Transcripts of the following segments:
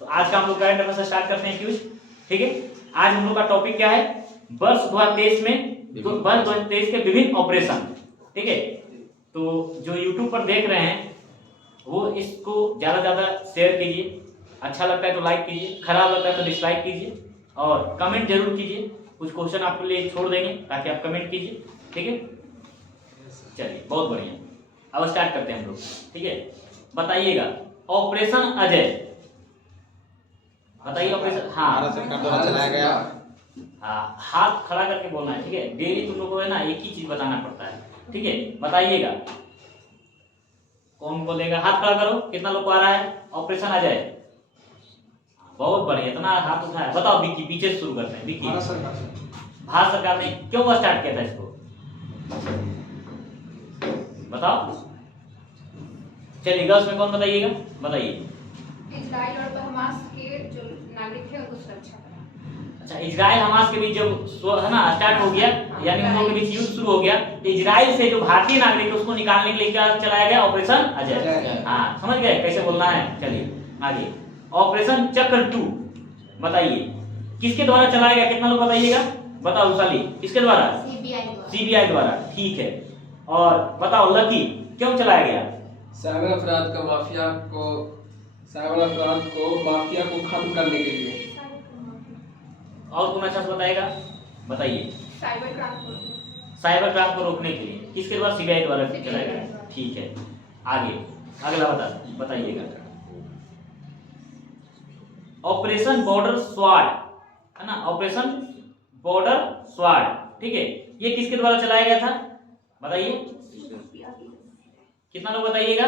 तो आज का हम लोग करंट अफेयर से स्टार्ट करते हैं क्यूज। ठीक है, आज हम लोग का टॉपिक क्या है? वर्ष 2023 में वर्ष 2023 के विभिन्न ऑपरेशन। ठीक है, तो जो यूट्यूब पर देख रहे हैं वो इसको ज्यादा से ज्यादा शेयर कीजिए, अच्छा लगता है तो लाइक कीजिए, खराब लगता है तो डिसलाइक कीजिए और कमेंट जरूर कीजिए। कुछ क्वेश्चन आपके लिए छोड़ देंगे ताकि आप कमेंट कीजिए। ठीक है, चलिए बहुत बढ़िया, अब स्टार्ट करते हैं हम लोग। ठीक है, बताइएगा ऑपरेशन अजय, बताइए ऑपरेशन। हाँ, भारत सरकार द्वारा चलाया गया। हाँ, हाथ खड़ा करके बोलना है। ठीक है, डेली तुम लोग को है ना एक ही चीज बताना पड़ता है। ठीक है, बताइएगा कौन बोलेगा, हाथ खड़ा करो। कितना लोग को आ रहा है ऑपरेशन अजय? बहुत बढ़िया, इतना हाथ उठाया। बताओ विक्की, पीछे से शुरू करते हैं। विक्की, भारत सरकार से। भारत सरकार ने क्यों स्टार्ट किया था इसको, बताओ। चलिए गर्ल्स में कौन बताइएगा, बताइए। इजराइल और हमास के जो नागरिक थे उनको सुरक्षा करना। अच्छा, इजराइल हमास के बीच जब है ना स्टार्ट हो गया, यानी उन लोगों के बीच युद्ध शुरू हो गया, तो इजराइल से जो भारतीय नागरिक है उसको निकालने के लिए क्या चलाया गया? ऑपरेशन अजय। हाँ, समझ गए कैसे बोलना है। चलिए आगे, ऑपरेशन चक्र 2 बताइए किसके द्वारा चलाया गया? कितना लोग बताइएगा, बताओ। उसाली, किसके द्वारा? सीबीआई द्वारा। ठीक है, और बताओ लकी, क्यों चलाया गया? साइबर अपराध को खत्म करने के लिए। और कौन अच्छा से बताएगा, बताइए। साइबर क्राइम को रोकने के लिए किसके द्वारा? सीबीआई द्वारा चलाया गया। ठीक है, आगे अगला बताइएगा। ऑपरेशन बॉर्डर स्वाड, है ना, ऑपरेशन बॉर्डर स्वाड। ठीक है, ये किसके द्वारा चलाया गया था, बताइए। कितना लोग बताइएगा?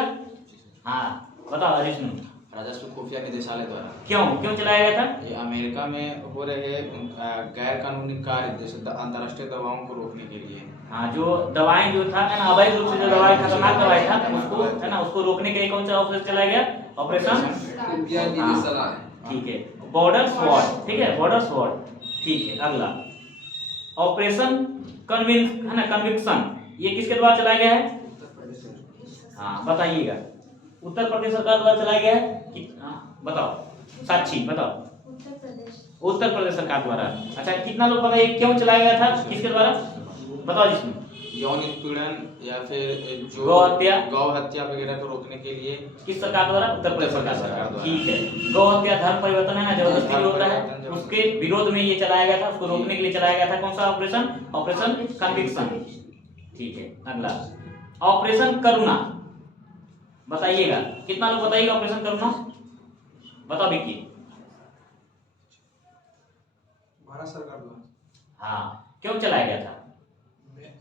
हाँ बताओ अजिष्णु। राजस्व खुफिया निदेशालय द्वारा। क्यों चलाया गया था? ये अमेरिका में हो रहे गैर कानूनी कार्य जैसे अंतर्राष्ट्रीय दवाओं को रोकने के लिए। हाँ, जो दवाएं जो था है ना, अवैध रूप से जो दवाएं, खतरनाक दवाई था, उसको है ना उसको रोकने के लिए कौन सा ऑपरेशन चलाया गया? ऑपरेशन खुफिया निदेशालय। ठीक है, बॉर्डर स्वॉर्ड। ठीक है, बॉर्डर स्वॉर्ड। ठीक है, अगला ऑपरेशन है ना कन्विक्शन, ये किसके द्वारा चलाया गया है? हाँ बताइएगा, उत्तर प्रदेश सरकार द्वारा चलाया गया है कि? हाँ बताओ साक्षी, बताओ। उत्तर प्रदेश सरकार द्वारा। अच्छा, कितना लोग बताइए क्यों चलाया गया था, किसके द्वारा, बताओ। जिसमें यौन उत्पीड़न या फिर जो गौ हत्या वगैरह को रोकने के लिए। किस सरकार द्वारा? उत्तर प्रदेश सरकार द्वारा। ठीक है, गौ हत्या धर्म परिवर्तन है ना, जबरदस्ती होता है, उसके विरोध में ये चलाया गया था, उसको रोकने के लिए चलाया गया था। कौन सा ऑपरेशन? Operation conviction. ठीक है, अगला ऑपरेशन करुणा, बताइएगा। कितना लोग बताइएगा ऑपरेशन करुणा, बताओ विक्की। भारत सरकार द्वारा। हाँ, क्यों चलाया गया था?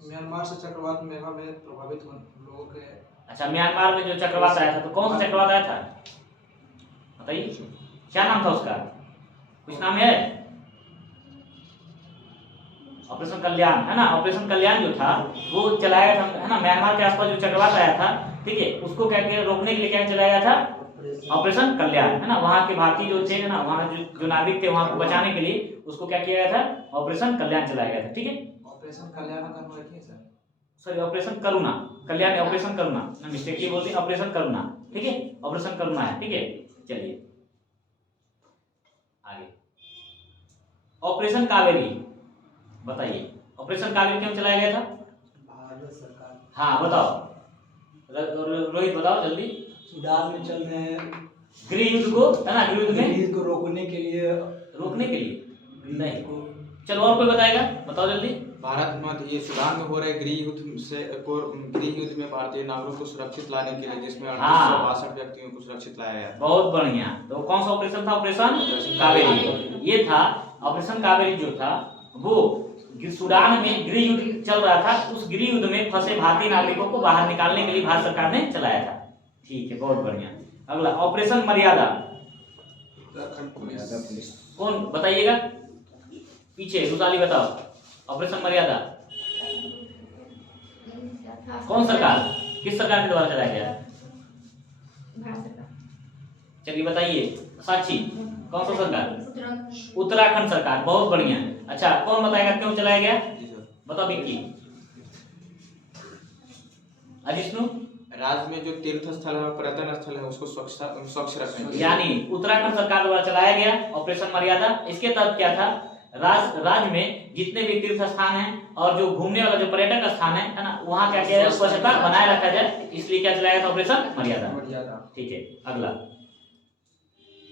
म्यांमार से चक्रवात में प्रभावित लोगों के। अच्छा, म्यांमार में जो चक्रवात आया था, तो कौन सा चक्रवात आया था, बताइए। क्या नाम था उसका, कुछ नाम है? ऑपरेशन कल्याण, है ना। ऑपरेशन कल्याण जो था वो चलाया था, है ना, म्यांमार के आसपास जो चक्रवात आया था, ठीक है, उसको क्या किया, रोकने के लिए क्या चलाया गया था? ऑपरेशन कल्याण, है ना। वहाँ के भारतीय जो थे ना, वहाँ जो नागरिक थे, वहाँ को बचाने के लिए उसको क्या किया गया था? ऑपरेशन कल्याण चलाया गया था। ठीक है, ऑपरेशन कल्याण सॉरी ऑपरेशन करुणा, कल्याण ऑपरेशन करुणा, मिस्टेकली बोलते हैं ऑपरेशन करुणा। ठीक है, ऑपरेशन करुणा है। ठीक है, चलिए आगे, ऑपरेशन कावेरी, बताइए। ऑपरेशन कावेरी क्यों चलाया गया था? भारत सरकार। हाँ बताओ, रोहित बताओ जल्दी। सूडान में चल रहे गृह युद्ध को, है ना, गृह युद्ध में गृह को रोकने के लिए नहीं। चलो और कोई बताएगा, बताओ जल्दी। भारत में ये सूडान में हो रहे गृह युद्ध में भारतीय नागरिकों को सुरक्षित लाने के लिए, जिसमें 6862 व्यक्तियों को सुरक्षित लाया गया। बहुत बढ़िया, तो कौन सा ऑपरेशन था? ऑपरेशन कावेरी। ये था ऑपरेशन कावेरी, जो था वो सूडान में गृह युद्ध चल रहा था, उस गृह युद्ध में फंसे भारतीय नागरिकों को बाहर निकालने के लिए भारत सरकार ने चलाया था। ठीक है, बहुत बढ़िया। अगला ऑपरेशन मर्यादा, कौन बताइएगा, पीछे रुसाली बताओ। ऑपरेशन मर्यादा कौन सरकार, किस सरकार के द्वारा चलाया गया? चलिए बताइए साक्षी, कौन सा सरकार? उत्तराखंड सरकार। बहुत बढ़िया। अच्छा, कौन बताएगा क्यों चलाया गया, बताओ विक्की। अजिष्णु। राज्य में जो तीर्थ स्थल है, पर्यटन स्थल है, उसको स्वच्छ रखने के लिए। यानी उत्तराखंड सरकार द्वारा चलाया गया ऑपरेशन मर्यादा। इसके तहत क्या था, राज्य में जितने भी तीर्थ स्थान हैं और जो घूमने वाला जो पर्यटक स्थान है ना, वहाँ क्या किया जाए, स्वच्छता बनाए रखा जाए, इसलिए क्या चलाया था ऑपरेशन मर्यादा। ठीक है, अगला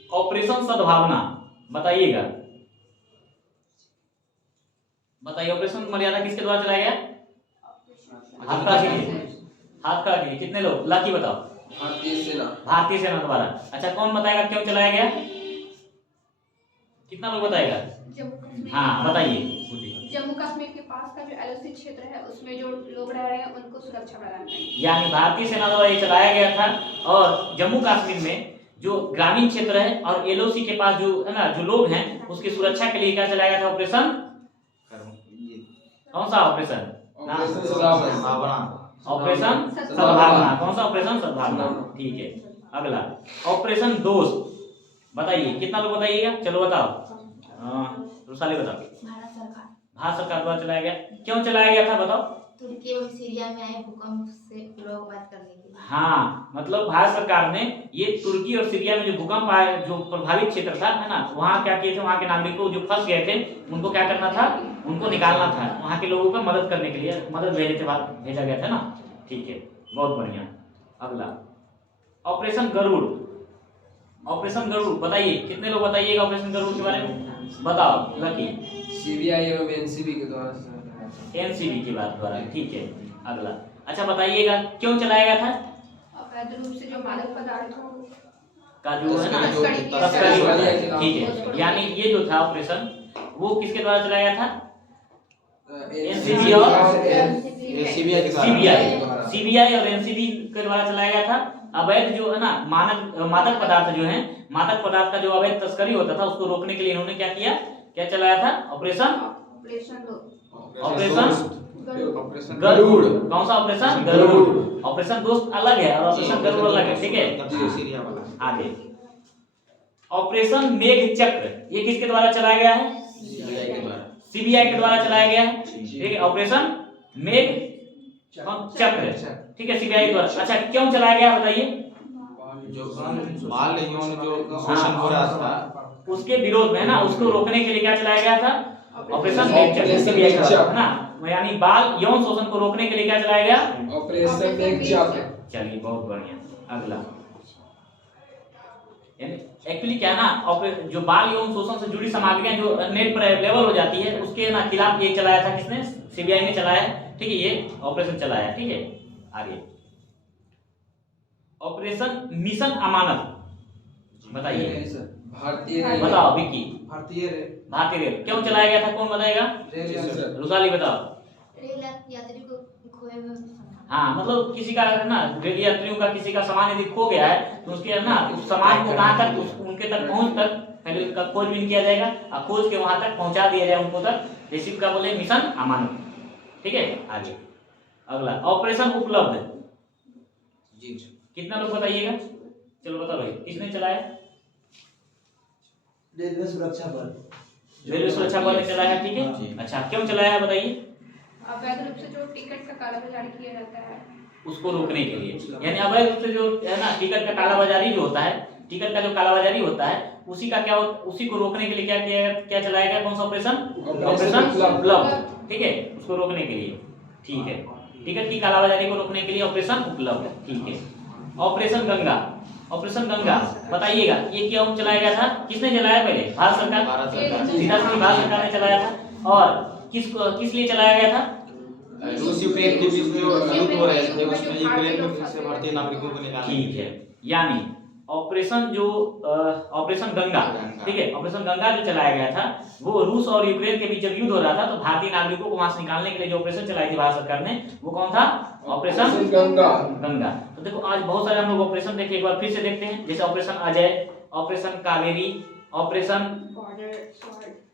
ऑपरेशन सद्भावना, बताइएगा, बताइए ऑपरेशन मर्यादा किसके द्वारा चलाया गया? हाथ खड़ा कीजिए, हाथ खड़ा कीजिए, कितने लोग? लाकी बताओ। भारतीय सेना द्वारा। अच्छा, कौन बताएगा क्यों चलाया गया? कितना लोग बताएगा? हाँ बताइए। जम्मू कश्मीर के पास का जो एलओसी क्षेत्र है उसमें जो लोग रह रहे हैं उनको सुरक्षा प्रदान करनी। यानी भारतीय सेना द्वारा ये चलाया गया था और जम्मू कश्मीर में जो ग्रामीण क्षेत्र है और एलओसी के पास जो है ना जो लोग हैं उसकी सुरक्षा के लिए क्या चलाया गया था ऑपरेशन? कौन सा ऑपरेशन? ऑपरेशन सद्भावना। कौन सा ऑपरेशन? सद्भावना। ठीक है, अगला ऑपरेशन दोस्त, बताइए, कितना लोग बताइएगा? चलो बताओ, रुसाली बताओ। भारत सरकार द्वारा चलाया गया। क्यों चलाया गया था बताओ? तुर्की और सीरिया में आए भूकंप से लोकवाद करने के लिए। हाँ, मतलब भारत सरकार ने ये तुर्की और सीरिया में जो भूकंप आए, जो प्रभावित क्षेत्र था है ना, वहाँ क्या किए थे, वहाँ के नागरिकों जो फंस गए थे उनको क्या करना था? उनको निकालना था, वहाँ के लोगों को मदद करने के लिए मदद भेजा गया था ना। ठीक है, बहुत बढ़िया। अगला ऑपरेशन गरुड़, ऑपरेशन गरुड़ बताइए, कितने लोग बताइएगा ऑपरेशन गरुड़ के बारे में? बताओ लकी। सीबीआई और एनसीबी के द्वारा, एनसीबी की बात द्वारा। ठीक है, अगला अच्छा बताइएगा क्यों चलाया गया था? अवैध रूप से जो मादक पदार्थों का जो है ना तस्करी होता है। ठीक है, यानी ये जो था ऑपरेशन वो किसके द्वारा चलाया गया था? एनसीबी और सीबीआई और एनसीबी के द्वारा चलाया गया था। अवैध जो है ना मादक पदार्थ जो है, मादक पदार्थ का जो अवैध तस्करी होता था उसको रोकने के लिए इन्होंने क्या किया, क्या चलाया था? ऑपरेशन गरुड़। कौन सा ऑपरेशन? गरुड़। ऑपरेशन दोस्त अलग है और ऑपरेशन गरुड़ अलग है। ठीक है, आगे ऑपरेशन मेघ चक्र, ये किसके द्वारा चलाया गया है? सीबीआई के द्वारा चलाया गया है। ठीक है, ऑपरेशन मेघ चक्र, ठीक है, सीबीआई के द्वारा। अच्छा, क्यों चलाया गया बताइए? जो बाल यौन जो शोषण हो रहा था उसके विरोध में ना, उसको रोकने के लिए क्या चलाया गया था? ऑपरेशन मेघ चक्र, सीबीआई का है ना, यानी बाल यौन शोषण को रोकने के लिए क्या चलाया गया? ऑपरेशन मेघ चक्र। चलिए, बहुत बढ़िया। अगला एक्चुअली क्या है ना, जो बाल यौन शोषण से जुड़ी सामग्रियां जो नेट पर अवेलेबल हो जाती है उसके ना खिलाफ ये चलाया था। किसने? सीबीआई ने चलाया। ठीक है, ये ऑपरेशन चलाया। ठीक है, आगे ऑपरेशन मिशन अमानत, बताइए, भारतीय बताओ विक्की। भारतीय रेल क्यों चलाया गया था? कौन बताएगा? रुसाली बताओ। रेल यात्री को खोए में, हाँ, मतलब किसी का ना रेल यात्रियों का किसी का सामान यदि खो गया है तो उसके ना उस सामान को कहाँ तक उनके तक पहुँच तक पहले उसका खोजबीन किया जाएगा और खोज के वहां तक पहुंचा दिया जाए उनको तक, जैसे का बोले मिशन अमानत। ठीक है, आगे अगला ऑपरेशन उपलब्ध। जी, कितना लोग बताइएगा? चलो बताओ भाई, किसने चलाया? रेलवे सुरक्षा बल। रेलवे सुरक्षा बल ने चलाया। ठीक है, अच्छा क्यों चलाया है बताइए? अवैध रूप से जो टिकट का कालाबाजारी किया जाता है उसको रोकने के लिए, यानी अवैध रूप से जो है ना टिकट का कालाबाजारी जो होता है, टिकट का जो कालाबाजारी होता है उसी का क्या उसी को रोकने के लिए क्या चलाया गया? कौन सा ऑपरेशन? ऑपरेशन उपलब्ध। ठीक है, उसको रोकने के लिए। ठीक है, टिकट की कालाबाजारी को रोकने के लिए ऑपरेशन उपलब्ध। ठीक है, ऑपरेशन गंगा। ऑपरेशन गंगा बताइएगा, ये क्यों चलाया गया था? किसने चलाया? पहले भारत सरकार, सीधा भारत सरकार ने चलाया था। और किस लिए चलाया गया था? रूस यूक्रेन के बीच में जो युद्ध हो रहे थे उसमें यूक्रेन में से भारतीय नागरिकों को निकालना। ठीक है, यानी ऑपरेशन गंगा, ठीक है, ऑपरेशन गंगा जो चलाया गया था वो रूस और यूक्रेन के बीच जब युद्ध हो रहा था तो भारतीय नागरिकों को वहां से निकालने के लिए जो ऑपरेशन चलाई थी भारत सरकार ने, वो कौन था? ऑपरेशन गंगा। तो देखो आज बहुत सारे हम लोग ऑपरेशन देखे, एक बार फिर से देखते हैं, जैसे operation Ajay, operation Kaveri, operation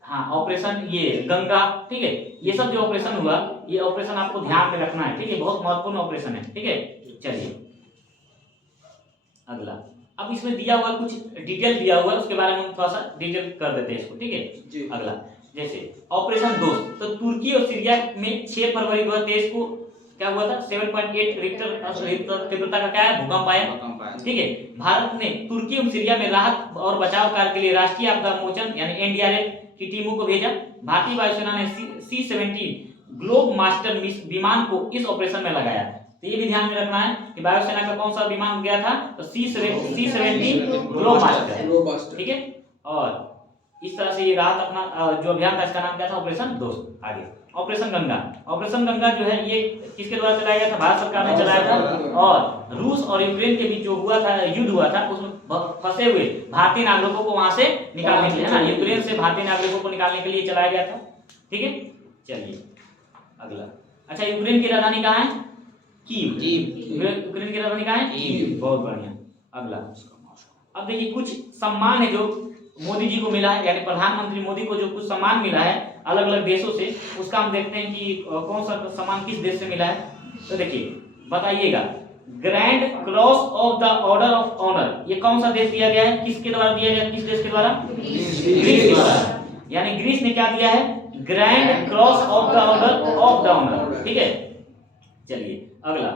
हाँ ऑपरेशन ये गंगा। ठीक है, ये सब जो ऑपरेशन हुआ, ये ऑपरेशन आपको ध्यान में रखना है। ठीक है, बहुत महत्वपूर्ण ऑपरेशन है। ठीक है, चलिए अगला। अब इसमें दिया हुआ कुछ डिटेल दिया हुआ है, उसके बारे में हम थोड़ा सा डिटेल कर देते हैं इसको। ठीक है, अगला जैसे ऑपरेशन दोस्त, तो तुर्की और सीरिया में 6 फरवरी 2023 को क्या हुआ था 7.8 रिक्टर तीव्रता का क्या है भूकंप आया। भूकंप आया। ठीक है, भारत ने तुर्की और सीरिया में राहत और बचाव कार्य के लिए राष्ट्रीय आपदा मोचन यानी एनडीआरएफ की टीमों को भेजा। भारतीय वायुसेना ने C-17 ग्लोब मास्टर विमान को इस ऑपरेशन में लगाया। तो ये भी ध्यान में रखना है कि वायुसेना का कौन सा विमान गया था, तो C-17 ग्लोब मास्टर। ठीक है, और इस तरह से ये राहत अपना जो अभियान था इसका नाम क्या था, ऑपरेशन दोस्त। आगे ऑपरेशन गंगा। ऑपरेशन गंगा जो है ये किसके द्वारा चलाया गया था, भारत सरकार ने चलाया था। और रूस और यूक्रेन के बीच जो हुआ था युद्ध हुआ था उसमें फंसे हुए भारतीय नागरिकों को वहां से निकालने के लिए, है ना, यूक्रेन से भारतीय नागरिकों को निकालने के लिए चलाया गया था। ठीक है, चलिए अगला। अच्छा, यूक्रेन की राजधानी कहाँ है, कीव। यूक्रेन की राजधानी कहाँ है, कीव। बहुत बढ़िया। अगला, अब देखिए कुछ सम्मान है जो मोदी जी को मिला है, यानी प्रधानमंत्री मोदी को जो कुछ सम्मान मिला है अलग अलग देशों से, उसका हम देखते हैं कि कौन सा सम्मान किस देश से मिला है। तो देखिए बताइएगा, grand cross of the order of honour ये कौन सा देश दिया गया है, किसके द्वारा दिया गया, किस देश के द्वारा, ग्रीस के द्वारा। यानी ग्रीस ने क्या दिया है, grand cross of the order of the honour. ठीक है, चलिए अगला।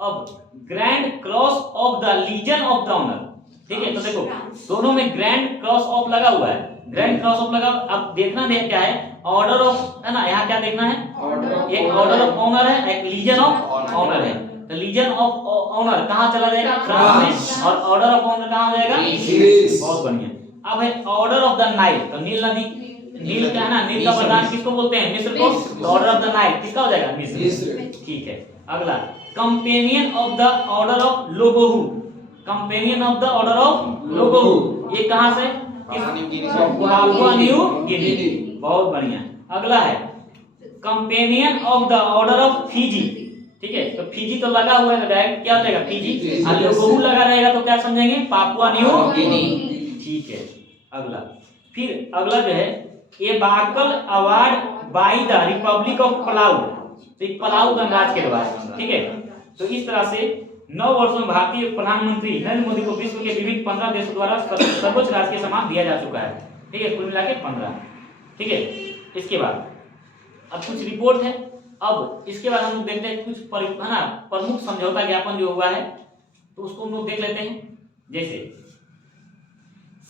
अब grand cross of the legion of the honour. ठीक है, तो देखो दोनों में ग्रैंड क्रॉस ऑफ लगा हुआ है, ग्रैंड क्रॉस ऑफ लगा। अब देखना है क्या है, ऑर्डर ऑफ, है ना, यहाँ क्या देखना है, एक ऑर्डर ऑफ ऑनर है, एक लीजन ऑफ ऑनर है। तो लीजन ऑफ ऑनर कहाँ चला जाएगा, फ्रांस में, और ऑर्डर ऑफ ऑनर कहाँ जाएगा, ग्रीस। बहुत बढ़िया। अब है ऑर्डर ऑफ द नाइल। तो नील नदी, नील क्या है ना, नील का वरदान किसको बोलते हैं, मिस्र को। तो ऑर्डर ऑफ द नाइल किसका हो जाएगा, मिस्र। ठीक है, अगला companion of the order of लोगोहू। Companion of the order of लोगोहू ये कहां से, पापुआ न्यू गिनी। बहुत बढ़िया। अगला है companion of the order of Fiji. ठीक है, तो फिजी तो लगा हुआ है, डायरेक्ट क्या हो जाएगा, फिजी। और लोगोहू लगा रहेगा तो क्या समझेंगे, पापुआ न्यू गिनी। ठीक है, अगला। फिर अगला जो है ए बाकल award by the Republic of Palau. तो पलाऊ गणराज्य के द्वारा। ठीक है, तो इस तरह से 9 वर्षों में भारतीय प्रधानमंत्री नरेंद्र मोदी को विश्व के विभिन्न 15 देशों द्वारा सर्वोच्च राजकीय सम्मान दिया जा चुका है। ठीक है, कुल मिला के 15। ठीक है, इसके बाद अब कुछ रिपोर्ट है। अब इसके बाद हम लोग देखते हैं कुछ प्रमुख समझौता ज्ञापन जो हुआ है, तो उसको हम लोग देख लेते हैं। जैसे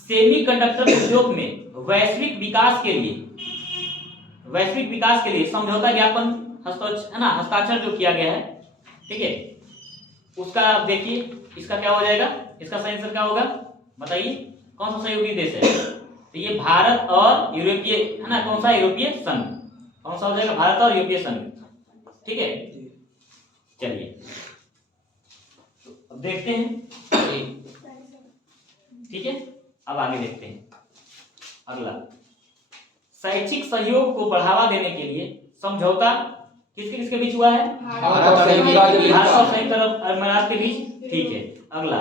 सेमीकंडक्टर उद्योग में वैश्विक विकास के लिए समझौता ज्ञापन हस्ताक्षर जो किया गया है। ठीक है, उसका आप देखिए, इसका क्या हो जाएगा, इसका सही आंसर क्या होगा, बताइए कौन सा सहयोगी देश है। तो ये भारत और यूरोपीय, है ना, कौन सा, यूरोपीय संघ। कौन सा हो जाएगा, भारत और यूरोपीय संघ। ठीक है, चलिए अब देखते हैं। ठीक है, अब आगे देखते हैं। अगला, शैक्षिक सहयोग को बढ़ावा देने के लिए समझौता किसके किसके बीच हुआ है, भारत और संयुक्त अरब अमीरात के बीच। ठीक है, अगला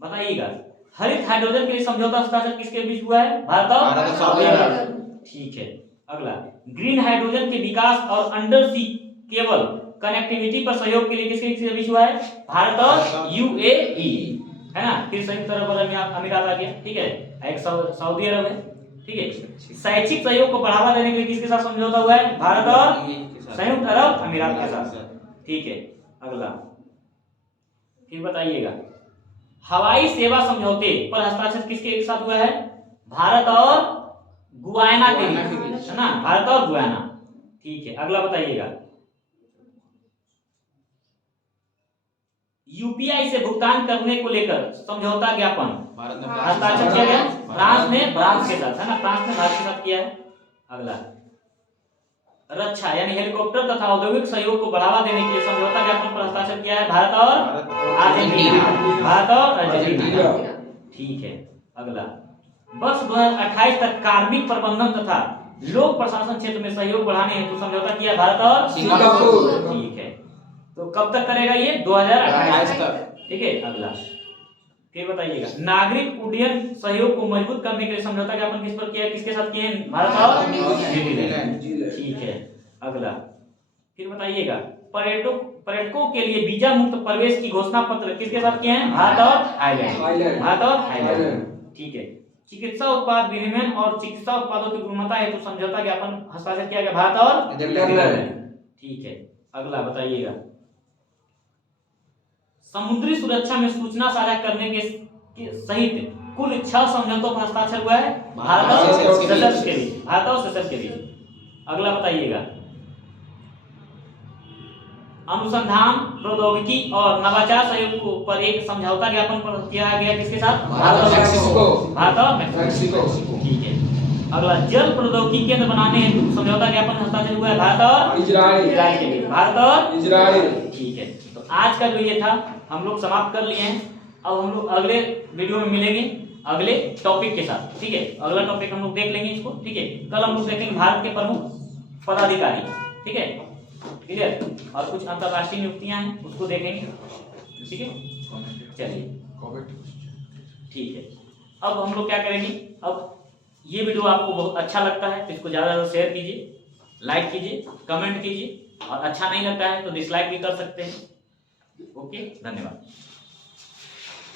बताइएगा, हरित हाइड्रोजन के लिए समझौता हस्ताक्षर किसके बीच हुआ है, भारत और सऊदी अरब। ठीक है, अगला ग्रीन हाइड्रोजन के विकास और अंडर सी केबल कनेक्टिविटी पर सहयोग के लिए किसके बीच हुआ है, भारत और यूएई, है ना। फिर संयुक्त अरब अमीरात आ गया। ठीक है, एक सऊदी अरब है। ठीक है, शैक्षिक सहयोग को बढ़ावा देने के लिए किसके साथ समझौता हुआ है, भारत और संयुक्त अरब अमीरात के साथ। ठीक है, अगला फिर बताइएगा, हवाई सेवा समझौते पर हस्ताक्षर किसके साथ हुआ है, भारत और गुयाना के बीच, है ना, भारत और गुयाना। ठीक है, अगला बताइएगा, यूपीआई से भुगतान करने को लेकर समझौता ज्ञापन हस्ताक्षर किया गया फ्रांस ने फ्रांस के साथ, है ना, फ्रांस ने भारत के साथ किया है। अगला रक्षा यानी हेलीकॉप्टर तथा औद्योगिक सहयोग को बढ़ावा देने के लिए समझौता ज्ञापन पर हस्ताक्षर किया है भारत और अर्जेंटीना, भारत और अर्जेंटीना। ठीक है, अगला वर्ष 2028 तक कार्मिक प्रबंधन तथा लोक प्रशासन क्षेत्र में सहयोग बढ़ाने हेतु समझौता किया है भारत और सिंगापुर। ठीक है, तो कब तक करेगा ये, 2028 तक। ठीक है, अगला फिर बताइएगा, नागरिक उड्डयन सहयोग को मजबूत करने के लिए समझौता ज्ञापन किस पर किया है, किसके साथ किए हैं, भारत और न्यूजीलैंड। ठीक है, अगला फिर बताइएगा, पर्यटकों के लिए वीजा मुक्त प्रवेश की घोषणा पत्र किसके साथ किए हैं, भारत और आयरलैंड, भारत और आयरलैंड। ठीक है, चिकित्सा उत्पाद विनिमय और चिकित्सा उत्पादों की गुणवत्ता हेतु समझौता ज्ञापन हस्ताक्षर किया गया भारत और नीदरलैंड। ठीक है, अगला बताइएगा, समुद्री सुरक्षा में सूचना साझा करने के सहित कुल 6 समझौतों पर हस्ताक्षर हुआ है भारत और सेशल्स के बीच, भारत और सेशल्स के बीच। अगला बताइएगा, अनुसंधान प्रौद्योगिकी और नवाचार सहयोग पर एक समझौता ज्ञापन पर किया गया किसके साथ? भारत और मेक्सिको। ठीक है। अगला, जल प्रौद्योगिकी केंद्र बनाने हेतु समझौता ज्ञापन हस्ताक्षर हुआ है भारत और इजराइल के बीच, भारत और इजराइल। ठीक है। तो आज का जो ये था हम लोग समाप्त कर लिए हैं। अब हम लोग अगले वीडियो में मिलेंगे अगले टॉपिक के साथ। ठीक है, अगला टॉपिक हम लोग देख लेंगे इसको। ठीक है, कल हम लोग देखेंगे भारत के प्रमुख पदाधिकारी। ठीक है, क्लियर, और कुछ अंतरराष्ट्रीय नियुक्तियां हैं उसको देखेंगे। ठीक है, चलिए ठीक है। अब हम लोग क्या करेंगे, अब ये वीडियो आपको बहुत अच्छा लगता है तो इसको ज़्यादा से शेयर कीजिए, लाइक कीजिए, कमेंट कीजिए, और अच्छा नहीं लगता है तो डिसलाइक भी कर सकते हैं। ओके, धन्यवाद।